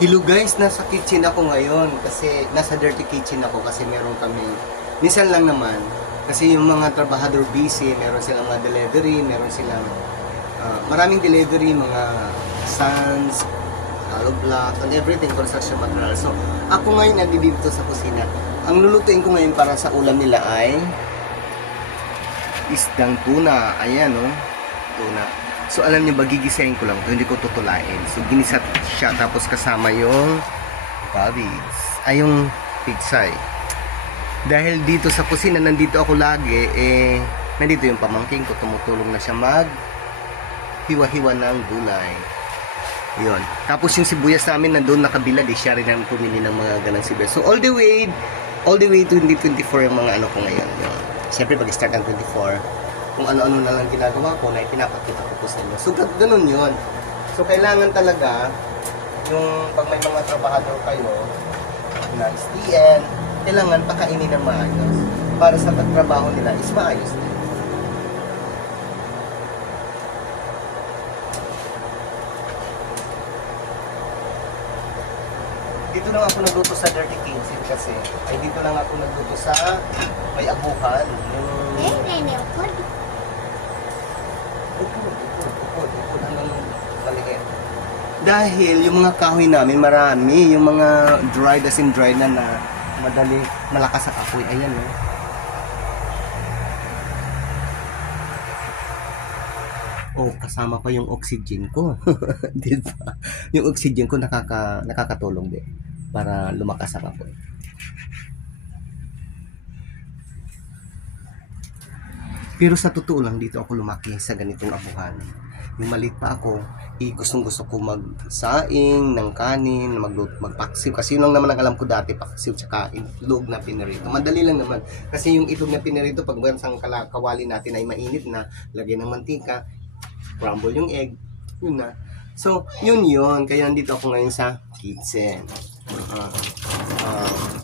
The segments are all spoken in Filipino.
Hello guys, nasa kitchen ako ngayon kasi nasa dirty kitchen ako kasi meron kami minsan lang naman kasi yung mga trabahador busy, meron silang mga delivery, meron silang maraming delivery, mga sands, hollow blocks, and everything, construction material. So, ako ngayon nandito sa kusina. Ang lulutuin ko ngayon para sa ulam nila ay isdang tuna. Ayan, oh, tuna. So alam niyo ba, gigisahin ko lang ito, hindi ko tutulain. So ginisat siya, tapos kasama yung bobbies, ay yung pigsay. Dahil dito sa kusina, nandito ako lagi, nandito yung pamangking ko, tumutulong na siya mag hiwa-hiwa ng gulay. Yun. Tapos yung sibuyas namin nandun nakabila, di siya rin ang pumili ng mga ganang sibuyas. So all the way 2024 yung mga ano ko ngayon. Yun. Siyempre pag-start ng 24, kung ano-ano na lang ginagawa ko na ipinapakita ko po sa inyo. So, ganun yun. So, kailangan talaga yung pag may mga trabahador kayo na STN, kailangan pakainin ng maayos para sa pagtrabaho nila is maayos din. Dito lang ako nagluto sa Dirty Kitchen kasi ay dito lang ako nagluto sa may abuhan. Upod hanggang maliit. Dahil yung mga kahoy namin marami, yung mga dried as in dried na madali malakas ang apoy. Ayan, eh. Oh, kasama pa yung oxygen ko. Di ba? Yung oxygen ko nakakatulong din para lumakas ang apoy. Pero sa totoo lang, dito ako lumaki sa ganitong abuhan. Yung maliit pa ako, gustong-gusto ko magsaing ng kanin, magpaksiw. Kasi yun lang naman ang alam ko dati, paksiw tsaka itlog na pinirito. Madali lang naman. Kasi yung itlog na pinirito, pag bansang kawali natin ay mainit na, lagyan ng mantika, crumble yung egg, yun na. So, yun. Kaya nandito ako ngayon sa kitchen.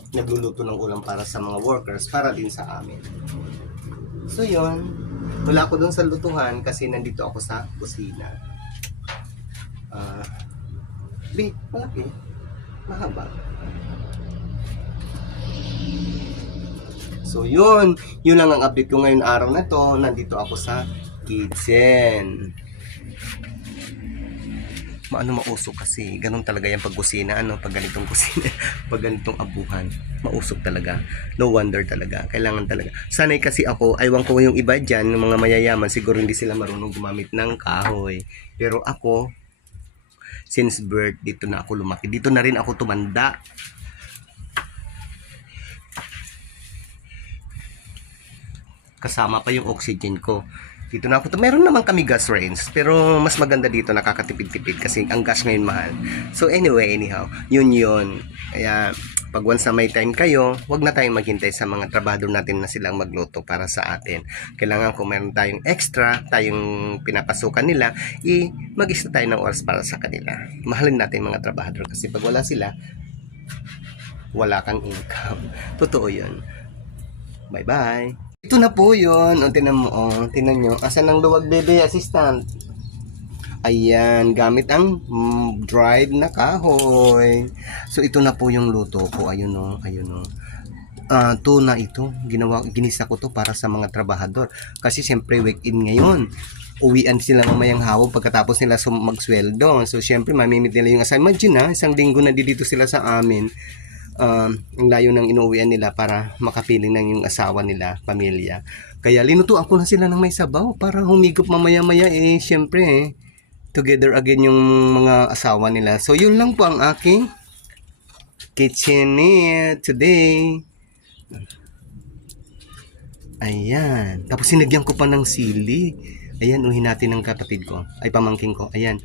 Nagluluto ng ulam para sa mga workers, para din sa amin. So yun, wala ako dun sa lutuhan kasi nandito ako sa kusina. Malaki, mahaba. So yun lang ang update ko ngayon araw na to. Nandito ako sa kitchen. Mausok kasi ganun talaga yung pagkusina, pag ganitong kusina, pag ganitong abuhan, mausok talaga. No wonder talaga, kailangan talaga. Sanay kasi ako, aywan ko yung iba dyan, yung mga mayayaman, siguro hindi sila marunong gumamit ng kahoy. Pero ako, since birth, dito na ako lumaki, dito na rin ako tumanda. Kasama pa yung oxygen ko. Dito na ako. Meron naman kami gas range, pero mas maganda dito, nakakatipid-tipid kasi ang gas ngayon mahal. So anyway, anyhow, yun. Kaya pag once na may time kayo, wag na tayong maghintay sa mga trabahador natin na silang magluto para sa atin. Kailangan kung meron tayong extra, tayong pinapasukan nila, mag-isa tayo ng oras para sa kanila. Mahalin natin mga trabahador kasi pag wala sila, wala kang income. Totoo yun. Bye-bye. Ito na po yun. Tinan nyo. Asan ang luwag, bebe assistant? Ayan, gamit ang dried na kahoy. So ito na po yung luto ko. Ayun o. Tuna ito. Ginisa ko to para sa mga trabahador. Kasi siyempre weekend ngayon. Uwian sila mamayang hawag pagkatapos nila magsweldo. So siyempre mamimit nila yung assignment. Imagine isang linggo na dito sila sa amin. Ang layo ng inuwian nila para makapiling ng yung asawa nila, pamilya. Kaya linutuan ko na sila ng may sabaw para humigop mamaya-maya syempre together again yung mga asawa nila. So yun lang po ang aking kitchen today. Ayan. Tapos sinagyan ko pa ng sili. Ayan, uhin natin ng kapatid ko. Ay, pamangking ko. Ayan.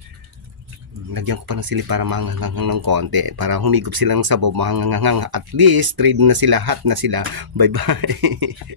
Lagyan ko pa ng sili para mahanghang ng konti. Para humigop silang sabaw, mahanghang. At least, trade na sila, hot na sila. Bye-bye.